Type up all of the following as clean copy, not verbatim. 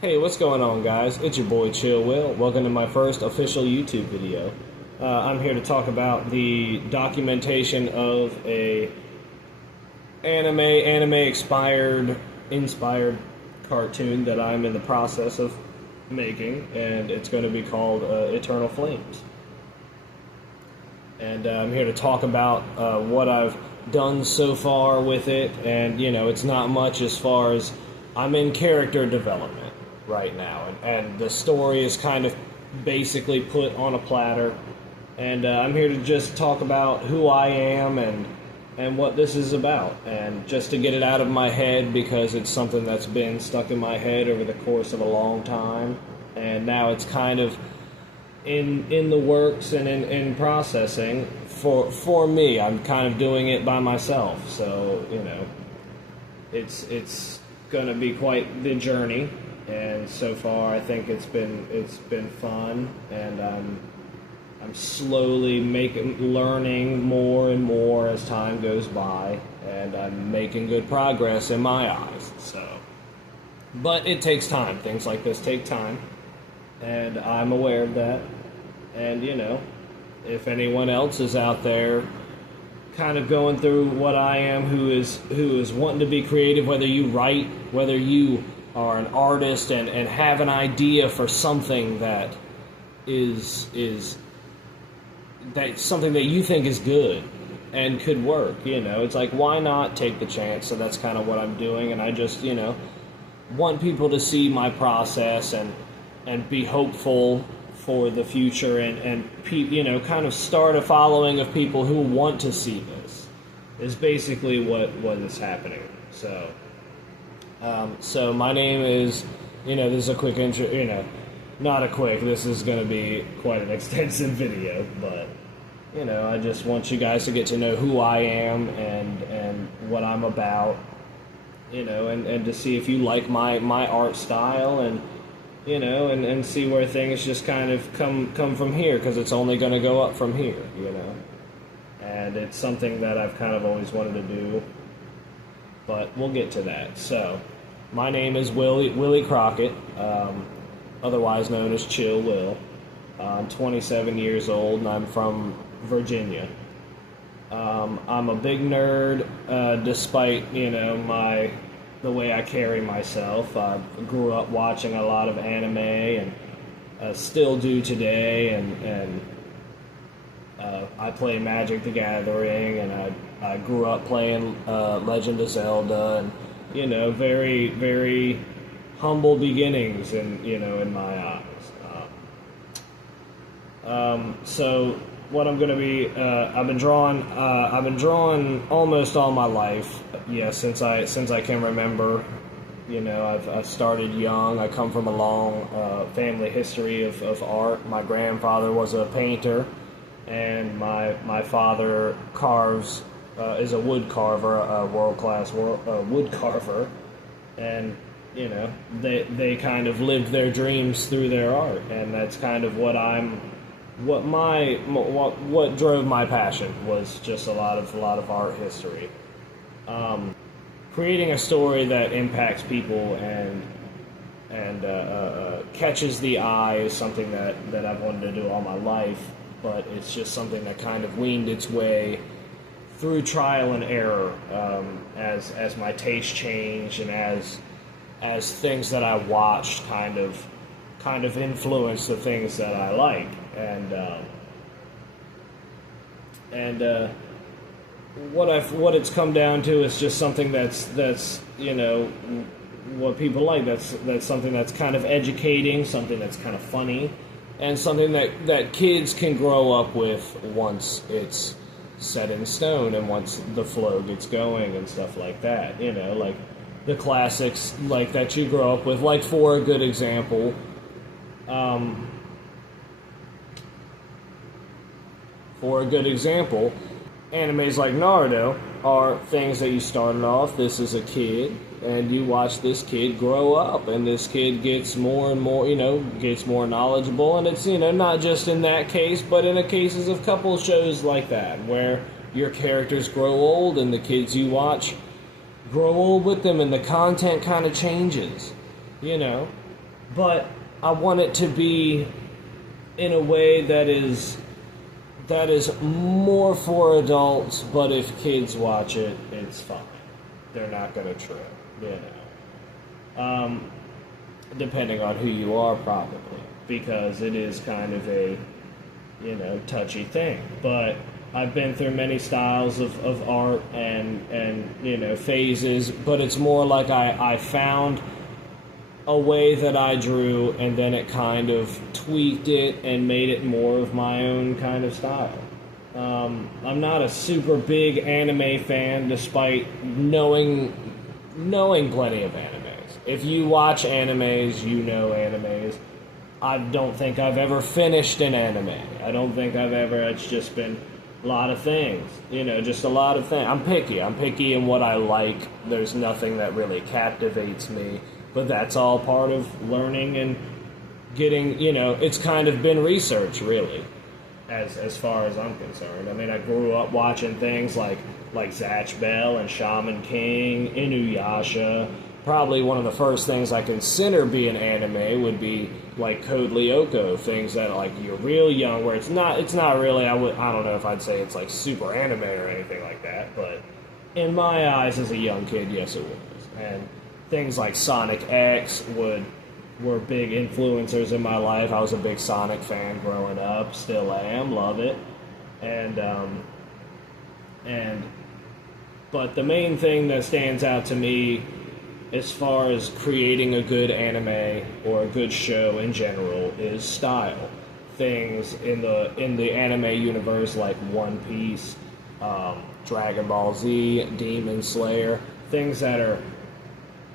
Hey, what's going on, guys? It's your boy Chill Will. Welcome to my first official YouTube video. I'm here to talk about the documentation of a anime inspired cartoon that I'm in the process of making, and it's going to be called Eternal Flames. And I'm here to talk about what I've done so far with it, and it's not much as far as I'm in character development right now, and the story is kind of basically put on a platter, and I'm here to just talk about who I am and what this is about, and just to get it out of my head because it's something that's been stuck in my head over the course of a long time, and now it's kind of in the works and in processing for me. I'm kind of doing it by myself, so it's gonna be quite the journey. And so far, I think it's been fun, and I'm slowly learning more and more as time goes by, and I'm making good progress in my eyes. So, but it takes time. Things like this take time, and I'm aware of that. And if anyone else is out there kind of going through what I am, who is wanting to be creative, whether you write, whether you are an artist and have an idea for something that is that something that you think is good and could work, it's like, why not take the chance? So that's kind of what I'm doing, and I just want people to see my process and be hopeful for the future, and kind of start a following of people who want to see this is basically what is happening. So my name is, this is a quick intro, not a quick, this is going to be quite an extensive video, but, I just want you guys to get to know who I am and what I'm about, and to see if you like my art style, and, and see where things just kind of come from here, because it's only going to go up from here, and it's something that I've kind of always wanted to do. But we'll get to that. So, my name is Willie Crockett, otherwise known as Chill Will. I'm 27 years old, and I'm from Virginia. I'm a big nerd, despite the way I carry myself. I grew up watching a lot of anime, and still do today. And I play Magic the Gathering, and I grew up playing Legend of Zelda, and very, very humble beginnings, in my eyes. So what I'm going to be, I've been drawing almost all my life. Yeah, since I can remember. I've started young. I come from a long family history of art. My grandfather was a painter, and my father is a wood carver, a world-class wood carver, and they kind of lived their dreams through their art, and that's kind of what drove my passion, was just a lot of art history. Creating a story that impacts people and catches the eye is something that I've wanted to do all my life, but it's just something that kind of weaned its way through trial and error, as my taste changed, and as things that I watched kind of influenced the things that I like, and what it's come down to is just something that's what people like. That's something that's kind of educating, something that's kind of funny, and something that kids can grow up with once it's set in stone, and once the flow gets going and stuff like that. Like the classics like that you grow up with. Like, for a good example, animes like Naruto are things that you started off, this is a kid, and you watch this kid grow up, and this kid gets more and more, gets more knowledgeable, and it's, not just in that case, but in the cases of couple shows like that, where your characters grow old, and the kids you watch grow old with them, and the content kind of changes, but I want it to be in a way that is more for adults, but if kids watch it, it's fine. They're not gonna trip, you know. Depending on who you are, probably, because it is kind of a, you know, touchy thing. But I've been through many styles of art and you know, phases, but it's more like I found a way that I drew, and then it kind of tweaked it and made it more of my own kind of style. I'm not a super big anime fan, despite knowing plenty of animes. If you watch animes, you know animes. I don't think I've ever finished an anime. I don't think I've ever. It's just been a lot of things, you know, just a lot of things. I'm picky in what I like. There's nothing that really captivates me. But that's all part of learning and getting, you know, it's kind of been research, really, as far as I'm concerned. I mean, I grew up watching things like Zatch Bell and Shaman King, Inuyasha. Probably one of the first things I consider being anime would be like Code Lyoko, things that like you're real young, where it's not really, I don't know if I'd say it's like super anime or anything like that, but in my eyes as a young kid, yes it was. And things like Sonic X were big influencers in my life. I was a big Sonic fan growing up, still am, love it. But the main thing that stands out to me as far as creating a good anime or a good show in general is style. Things in the anime universe like One Piece, Dragon Ball Z, Demon Slayer, things that are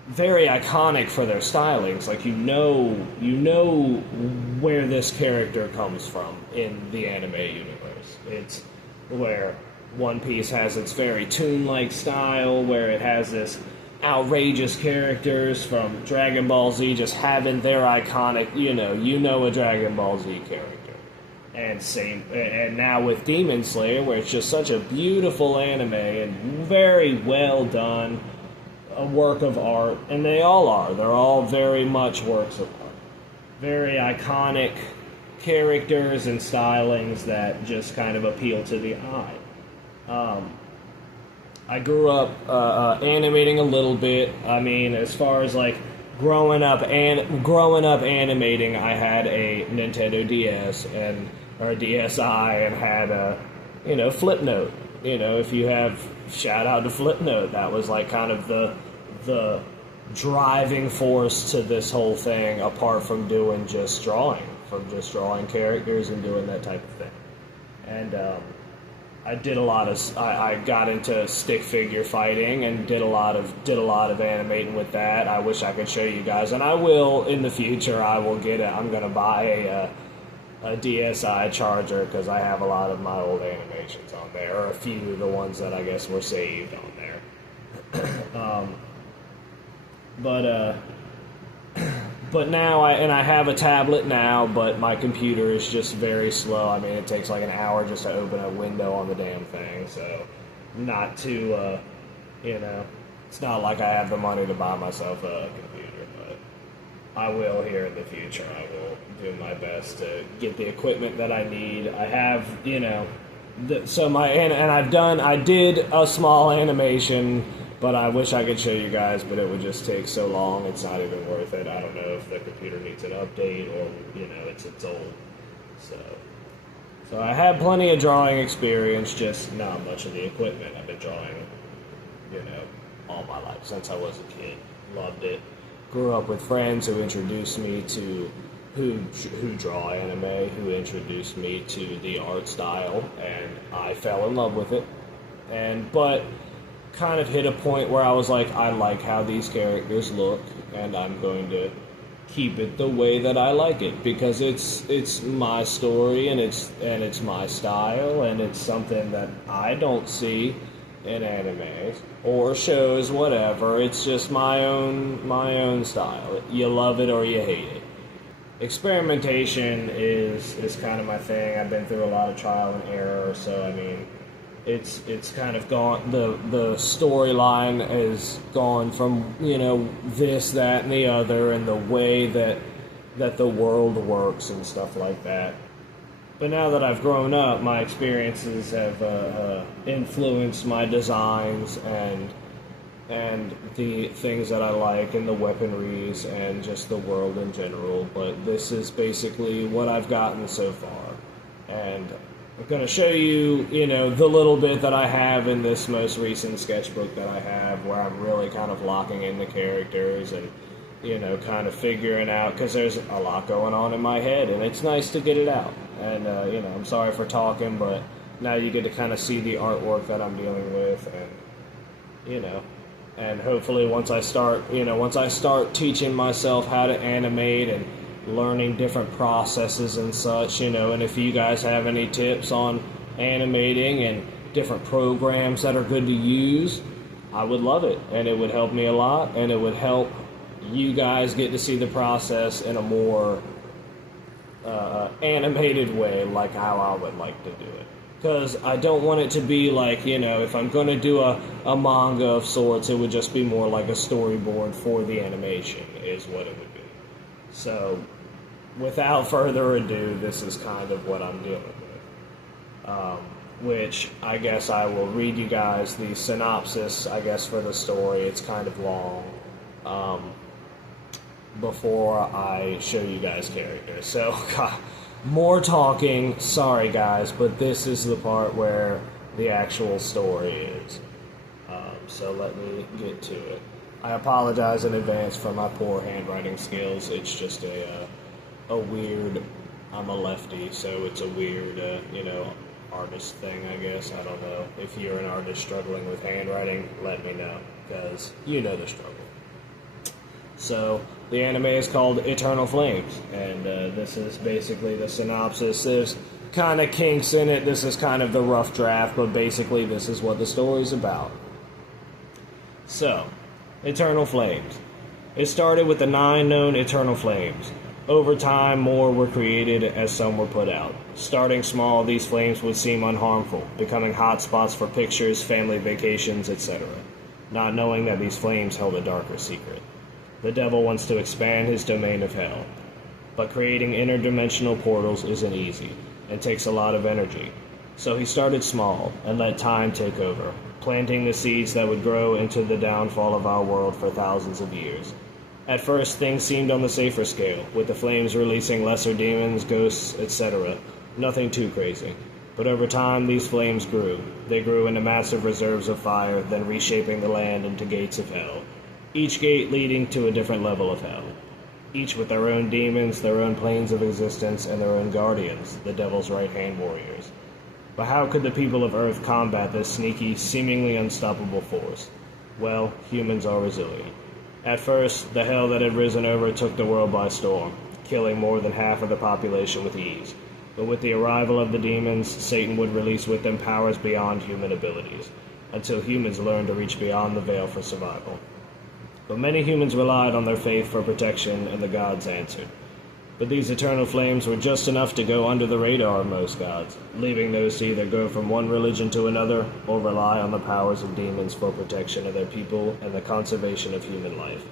very iconic for their stylings. Like you know where this character comes from in the anime universe. It's where One Piece has its very Toon-like style, where it has this outrageous characters, from Dragon Ball Z just having their iconic, you know a Dragon Ball Z character. And now with Demon Slayer, where it's just such a beautiful anime and very well done, a work of art, and they all are. They're all very much works of art. Very iconic characters and stylings that just kind of appeal to the eye. I grew up animating a little bit. I mean, as far as like growing up animating, I had a Nintendo DS or DSi, and had a Flipnote. If you have, shout out to Flipnote. That was like kind of the driving force to this whole thing, apart from doing just drawing, characters and doing that type of thing. And I did a lot of. I got into stick figure fighting and did a lot of animating with that. I wish I could show you guys, and I will in the future. I will get it. I'm gonna buy a DSi charger, because I have a lot of my old animations on there, or a few of the ones that I guess were saved on there. But now I have a tablet now, but my computer is just very slow. I mean, it takes like an hour just to open a window on the damn thing, so not too, it's not like I have the money to buy myself a computer, but I will here in the future. I will do my best to get the equipment that I need. I have, I did a small animation, but I wish I could show you guys, but it would just take so long, it's not even worth it. I don't know if the computer needs an update, or, it's old. So I have plenty of drawing experience, just not much of the equipment. I've been drawing, all my life, since I was a kid. Loved it. Grew up with friends who introduced me to, who draw anime, who introduced me to the art style, and I fell in love with it. But kind of hit a point where I was like, I like how these characters look, and I'm going to keep it the way that I like it, because it's my story, and it's my style, and it's something that I don't see in animes or shows, whatever. It's just my own style. You love it or you hate it. Experimentation is kind of my thing. I've been through a lot of trial and error, so I mean, it's kind of gone, the storyline is gone from, this, that, and the other, and the way that that the world works and stuff like that. But now that I've grown up, my experiences have influenced my designs and the things that I like and the weaponries and just the world in general. But this is basically what I've gotten so far. And I'm going to show you, the little bit that I have in this most recent sketchbook that I have, where I'm really kind of locking in the characters and, kind of figuring out, because there's a lot going on in my head, and it's nice to get it out. And, I'm sorry for talking, but now you get to kind of see the artwork that I'm dealing with, and, and hopefully once I start teaching myself how to animate and learning different processes and such, and if you guys have any tips on animating and different programs that are good to use, I would love it, and it would help me a lot, and it would help you guys get to see the process in a more animated way, like how I would like to do it. Because I don't want it to be like, if I'm going to do a manga of sorts, it would just be more like a storyboard for the animation, is what it would be. So, without further ado, this is kind of what I'm dealing with. Which, I guess I will read you guys the synopsis, I guess, for the story. It's kind of long. Before I show you guys characters. So, God, more talking. Sorry, guys, but this is the part where the actual story is. So let me get to it. I apologize in advance for my poor handwriting skills. It's just a weird, I'm a lefty, so it's a weird, artist thing, I guess. I don't know. If you're an artist struggling with handwriting, let me know, because you know the struggle. So, the anime is called Eternal Flames, and this is basically the synopsis. There's kind of kinks in it. This is kind of the rough draft, but basically this is what the story's about. So, Eternal Flames. It started with the 9 known Eternal Flames. Over time, more were created as some were put out. Starting small, these flames would seem unharmful, becoming hotspots for pictures, family vacations, etc., not knowing that these flames held a darker secret. The devil wants to expand his domain of hell, but creating interdimensional portals isn't easy, and takes a lot of energy. So he started small, and let time take over, planting the seeds that would grow into the downfall of our world for thousands of years. At first, things seemed on the safer scale, with the flames releasing lesser demons, ghosts, etc. Nothing too crazy. But over time, these flames grew. They grew into massive reserves of fire, then reshaping the land into gates of hell. Each gate leading to a different level of hell. Each with their own demons, their own planes of existence, and their own guardians, the devil's right-hand warriors. But how could the people of Earth combat this sneaky, seemingly unstoppable force? Well, humans are resilient. At first, the hell that had risen overtook the world by storm, killing more than half of the population with ease. But with the arrival of the demons, Satan would release with them powers beyond human abilities, until humans learned to reach beyond the veil for survival. But many humans relied on their faith for protection, and the gods answered. But these eternal flames were just enough to go under the radar of most gods, leaving those to either go from one religion to another, or rely on the powers of demons for protection of their people and the conservation of human life.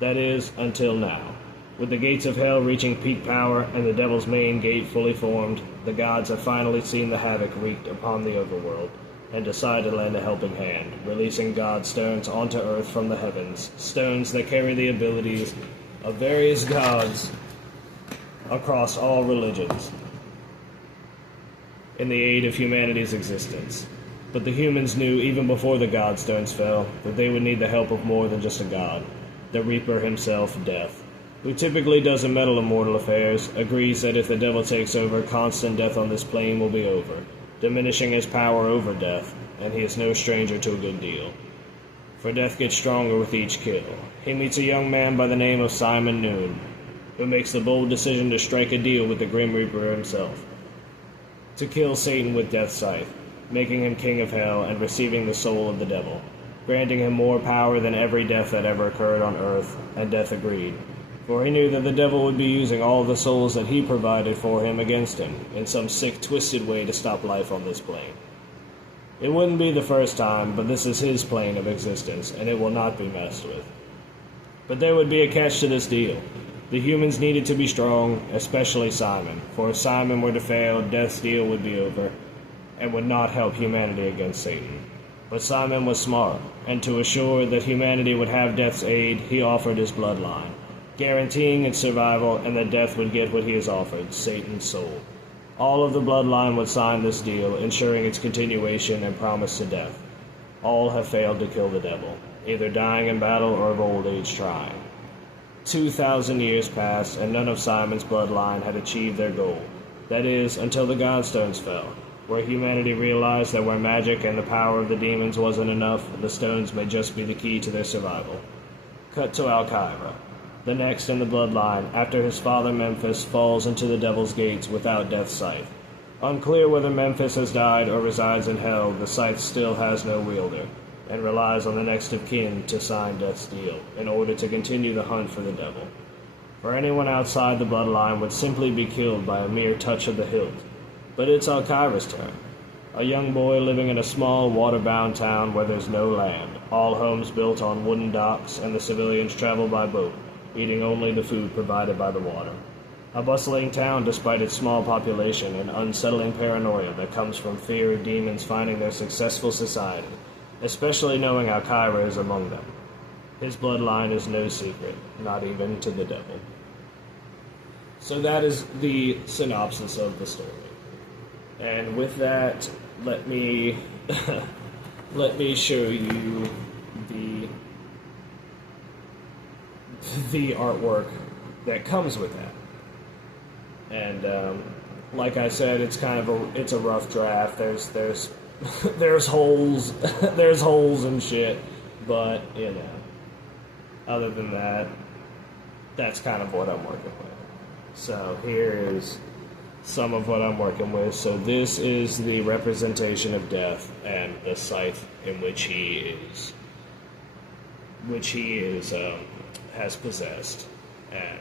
That is, until now. With the gates of hell reaching peak power and the devil's main gate fully formed, the gods have finally seen the havoc wreaked upon the overworld, and decide to lend a helping hand, releasing God stones onto Earth from the heavens, stones that carry the abilities of various gods across all religions, in the aid of humanity's existence. But the humans knew, even before the God stones fell, that they would need the help of more than just a god. The Reaper himself, Death, who typically doesn't meddle in mortal affairs, agrees that if the devil takes over, constant death on this plane will be over, diminishing his power over death, and he is no stranger to a good deal. For death gets stronger with each kill. He meets a young man by the name of Simon Noon, who makes the bold decision to strike a deal with the Grim Reaper himself, to kill Satan with Death's scythe, making him king of hell and receiving the soul of the devil, granting him more power than every death that ever occurred on Earth, and Death agreed. For he knew that the devil would be using all the souls that he provided for him against him, in some sick, twisted way to stop life on this plane. It wouldn't be the first time, but this is his plane of existence, and it will not be messed with. But there would be a catch to this deal. The humans needed to be strong, especially Simon, for if Simon were to fail, Death's deal would be over, and would not help humanity against Satan. But Simon was smart, and to assure that humanity would have Death's aid, he offered his bloodline, guaranteeing its survival and that Death would get what he has offered, Satan's soul. All of the bloodline would sign this deal, ensuring its continuation and promise to Death. All have failed to kill the devil, either dying in battle or of old age trying. 2,000 years passed, and none of Simon's bloodline had achieved their goal. That is, until the Godstones fell, where humanity realized that where magic and the power of the demons wasn't enough, the stones may just be the key to their survival. Cut to Alkyra, the next in the bloodline, after his father Memphis falls into the Devil's Gates without Death's scythe. Unclear whether Memphis has died or resides in hell, the scythe still has no wielder, and relies on the next of kin to sign Death's deal, in order to continue the hunt for the devil. For anyone outside the bloodline would simply be killed by a mere touch of the hilt. But it's Alkyra's turn. A young boy living in a small, water-bound town where there's no land, all homes built on wooden docks, and the civilians travel by boat, eating only the food provided by the water. A bustling town despite its small population and unsettling paranoia that comes from fear of demons finding their successful society, especially knowing Alkyra is among them. His bloodline is no secret, not even to the devil. So that is the synopsis of the story. And with that, let me show you the artwork that comes with that. And like I said, it's kind of it's a rough draft. There's there's holes there's holes and shit, but you know, other than that, that's kind of what I'm working with. So here is some of what I'm working with. So this is the representation of Death and the scythe in which he has possessed and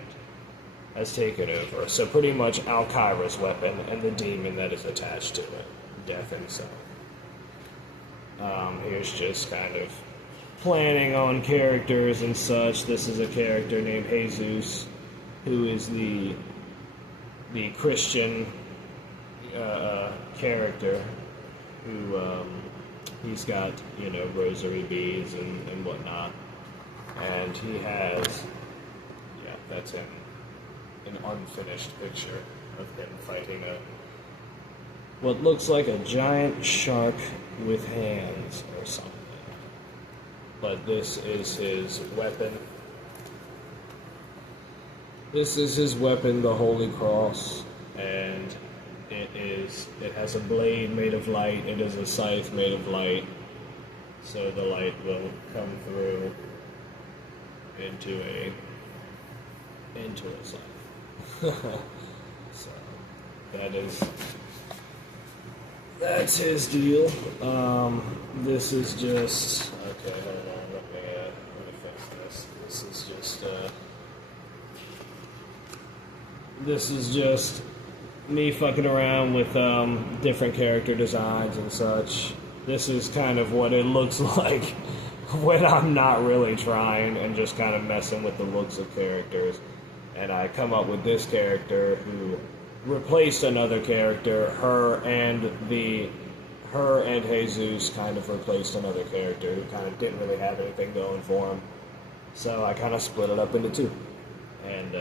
has taken over. So pretty much Alkyra's weapon and the demon that is attached to it, Death himself. Here's just kind of planning on characters and such. This is a character named Jesus, who is the Christian character who he's got, you know, rosary beads and whatnot, and he has, yeah, that's him, an unfinished picture of him fighting what looks like a giant shark with hands or something. But this is his weapon. This is his weapon, the Holy Cross, and it has a blade made of light. It is a scythe made of light, so the light will come through into a scythe. So that's his deal. This is just okay. Hold on, let me fix this. This is just me fucking around with different character designs and such. This is kind of what it looks like when I'm not really trying and just kind of messing with the looks of characters. And I come up with this character who replaced another character. Her and Jesus kind of replaced another character who kind of didn't really have anything going for him. So I kind of split it up into two. And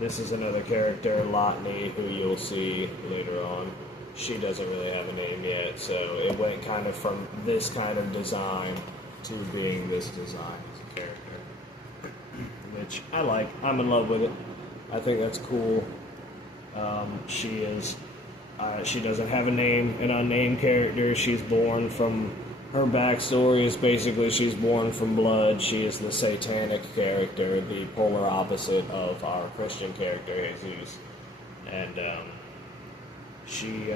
this is another character, Lotney, who you'll see later on. She doesn't really have a name yet, so it went kind of from this kind of design to being this design as a character, which I like. I'm in love with it. I think that's cool. She doesn't have a name, an unnamed character. She's born from, her backstory is basically she's born from blood. She is the satanic character, the polar opposite of our Christian character, Jesus. And she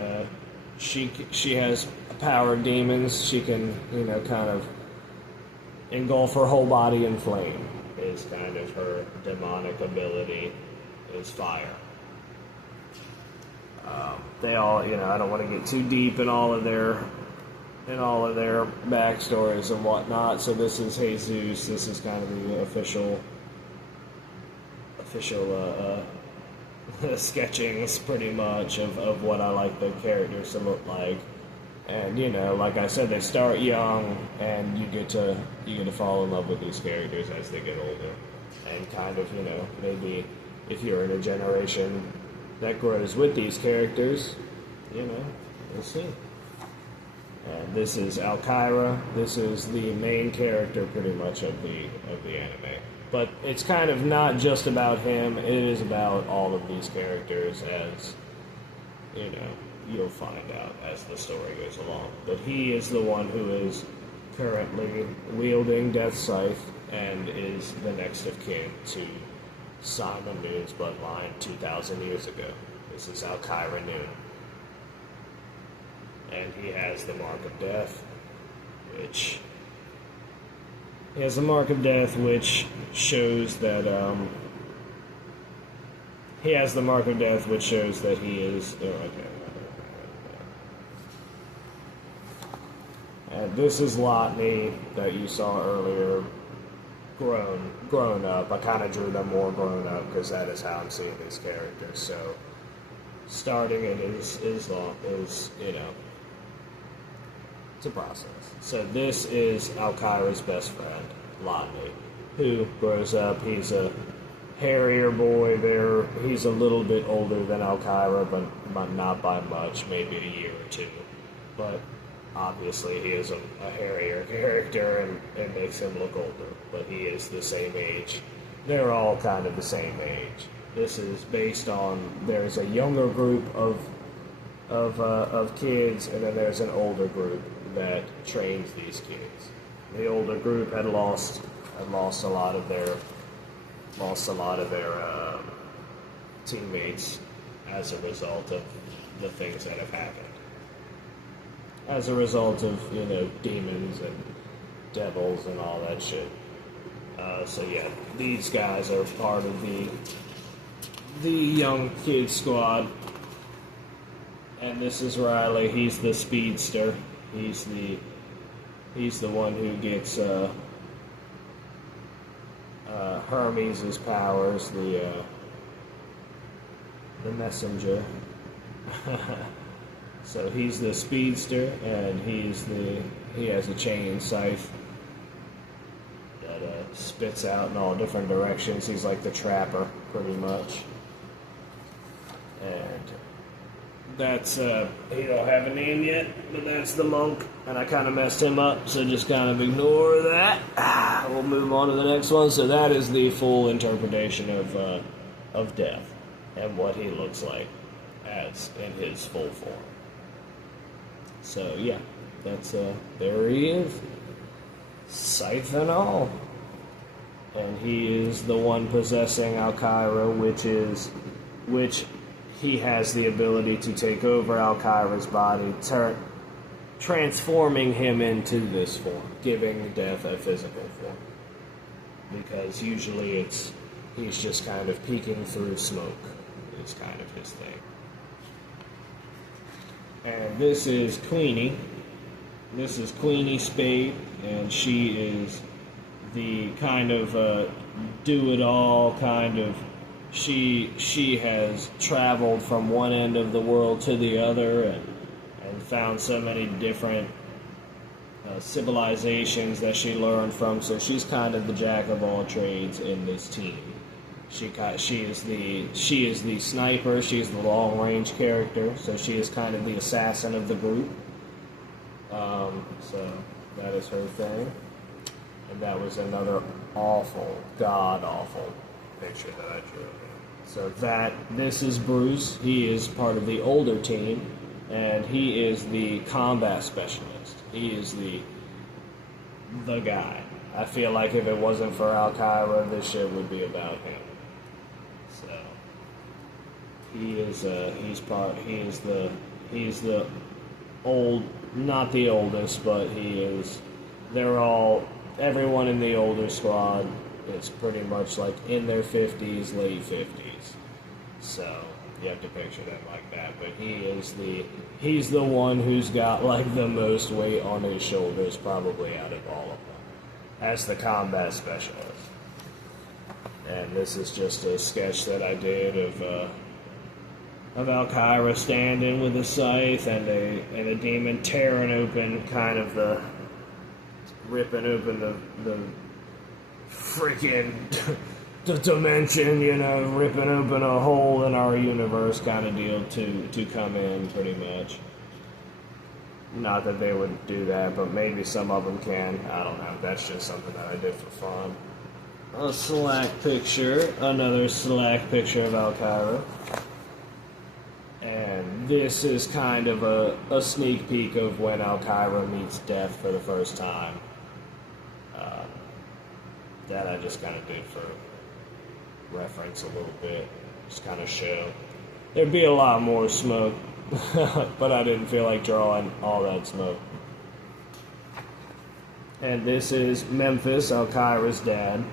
has power of demons. She can, you know, kind of engulf her whole body in flame. Is kind of her demonic ability, is fire. They all, you know, I don't want to get too deep in all of their backstories and whatnot. So this is Jesus. This is kind of the official official sketchings, pretty much, of what I like the characters to look like. And like I said, they start young, and you get to fall in love with these characters as they get older, and kind of maybe if you're in a generation that grows with these characters, we'll see. And this is Alkyra. This is the main character, pretty much, of the anime. But it's kind of not just about him. It is about all of these characters, as you'll find out as the story goes along. But he is the one who is currently wielding Death's Scythe and is the next of kin to Simon Noon's bloodline 2,000 years ago. This is Alkyra Noon. And he has the Mark of Death, which shows that he has the Mark of Death, which shows that he is. And this is Lotnie that you saw earlier, grown up. I kind of drew them more grown up because that is how I'm seeing these characters. So starting it is it's a process. So this is Alkyra's best friend, Lotnie, who grows up. He's a hairier boy. He's a little bit older than Alkyra, but not by much, maybe a year or two. But obviously he is a hairier character, and it makes him look older. But he is the same age. They're all kind of the same age. This is based on, there's a younger group of kids, and then there's an older group that trains these kids. The older group had lost a lot of their teammates as a result of the things that have happened. As a result of demons and devils and all that shit. So yeah, these guys are part of the young kid squad. And this is Riley. He's the speedster. He's the one who gets Hermes' powers, the messenger. So he's the speedster, and he has a chain scythe that spits out in all different directions. He's like the trapper, pretty much. And that's, he don't have a name yet, but that's the monk, and I kind of messed him up, so just kind of ignore that. We'll move on to the next one. So that is the full interpretation of Death, and what he looks like as in his full form. So yeah, that's, there he is, scythe and all. And he is the one possessing Alkyra, which he has the ability to take over Alkyra's body, transforming him into this form, giving Death a physical form. Because usually he's just kind of peeking through smoke, is kind of his thing. And this is Queenie. This is Queenie Spade, and she is the kind of do-it-all kind of. She has traveled from one end of the world to the other, and found so many different civilizations that she learned from. So she's kind of the jack of all trades in this team. She is the sniper. She's the long range character. So she is kind of the assassin of the group. So that is her thing. And that was another awful, god awful picture that I drew. So this is Bruce. He is part of the older team, and he is the combat specialist. He is the guy. I feel like if it wasn't for Alkyra, this shit would be about him. So he's the old, not the oldest, but everyone in the older squad is pretty much like in their 50s, late 50s. So you have to picture them like that. But he's the one who's got like the most weight on his shoulders, probably out of all of them, as the combat specialist. And this is just a sketch that I did of Alkyra standing with a scythe and a demon tearing open ripping open the freaking the dimension, ripping open a hole in our universe kind of deal to come in, pretty much. Not that they would do that, but maybe some of them can. I don't know. That's just something that I did for fun. A Slack picture, another Slack picture of Alkyra. And this is kind of a sneak peek of when Alkyra meets death for the first time. That I just kind of did for reference a little bit, just kind of show. There'd be a lot more smoke, but I didn't feel like drawing all that smoke. And this is Memphis, Alkyra's dad,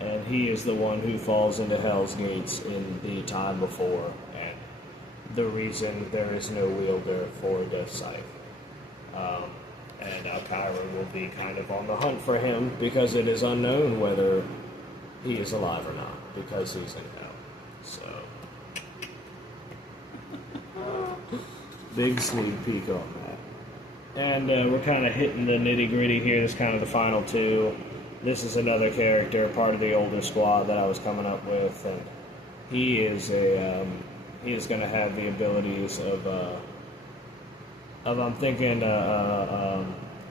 and he is the one who falls into Hell's Gates in the time before, and the reason there is no wielder for Death Scythe. And Alkyra will be kind of on the hunt for him because it is unknown whether he is alive or not, because he's in hell. So, big sneak peek on that. And we're kind of hitting the nitty gritty here. This is kind of the final two. This is another character, part of the older squad that I was coming up with, and he is he is going to have the abilities of I'm thinking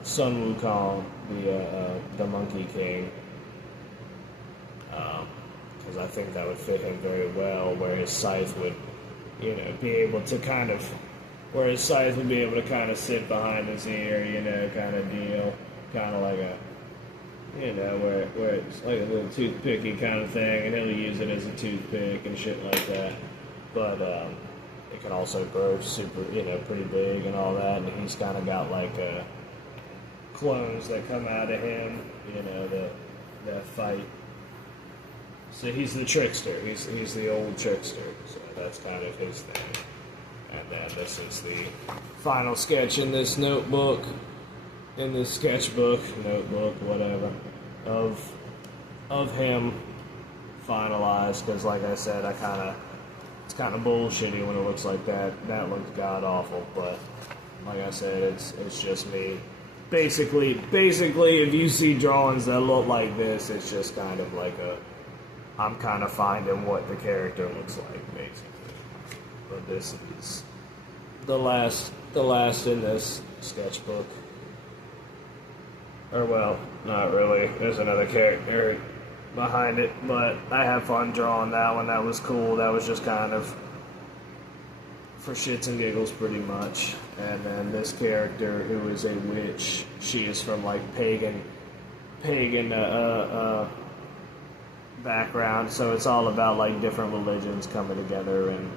Sun Wukong, the Monkey King, because I think that would fit him very well, where his scythe would, be able to kind of sit behind his ear, kind of deal, kind of like a, where it's like a little toothpicky kind of thing, and he'll use it as a toothpick and shit like that. But it can also grow super, pretty big and all that, and he's kind of got like clones that come out of him, that fight. So he's the trickster. He's the old trickster. So that's kind of his thing. And then this is the final sketch in this notebook, sketchbook, notebook, whatever, of him finalized. Because like I said, it's kind of bullshitty when it looks like that. That looks god awful, but like I said, it's just me. Basically, if you see drawings that look like this, it's just kind of like I'm kind of finding what the character looks like, basically. But this is the last in this sketchbook. Or well, not really. There's another character behind it, but I have fun drawing that one. That was cool. That was just kind of for shits and giggles, pretty much. And then this character, who is a witch, she is from like pagan background, so it's all about like different religions coming together and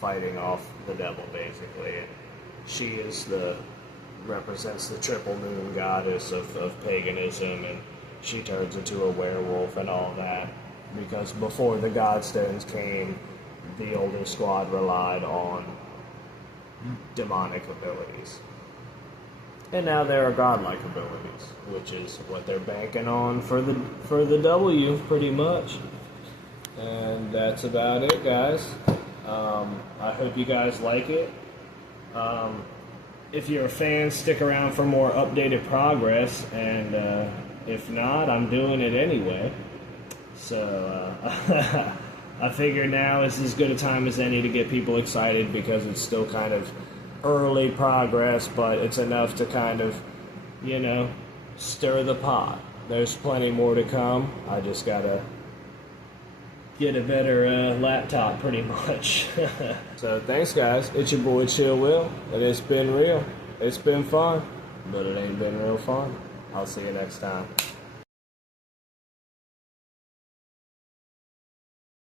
fighting off the devil, basically. And she represents the triple moon goddess of paganism, and she turns into a werewolf and all that, because before the Godstones came, the older squad relied on demonic abilities. And now there are godlike abilities, which is what they're banking on for the W, pretty much. And that's about it, guys. I hope you guys like it. If you're a fan, stick around for more updated progress, and if not, I'm doing it anyway. So I figure now is as good a time as any to get people excited, because it's still kind of early progress, but it's enough to kind of, stir the pot. There's plenty more to come. I just gotta get a better laptop, pretty much. So thanks, guys. It's your boy Chill Will, and it's been real. It's been fun, but it ain't been real fun. I'll see you next time.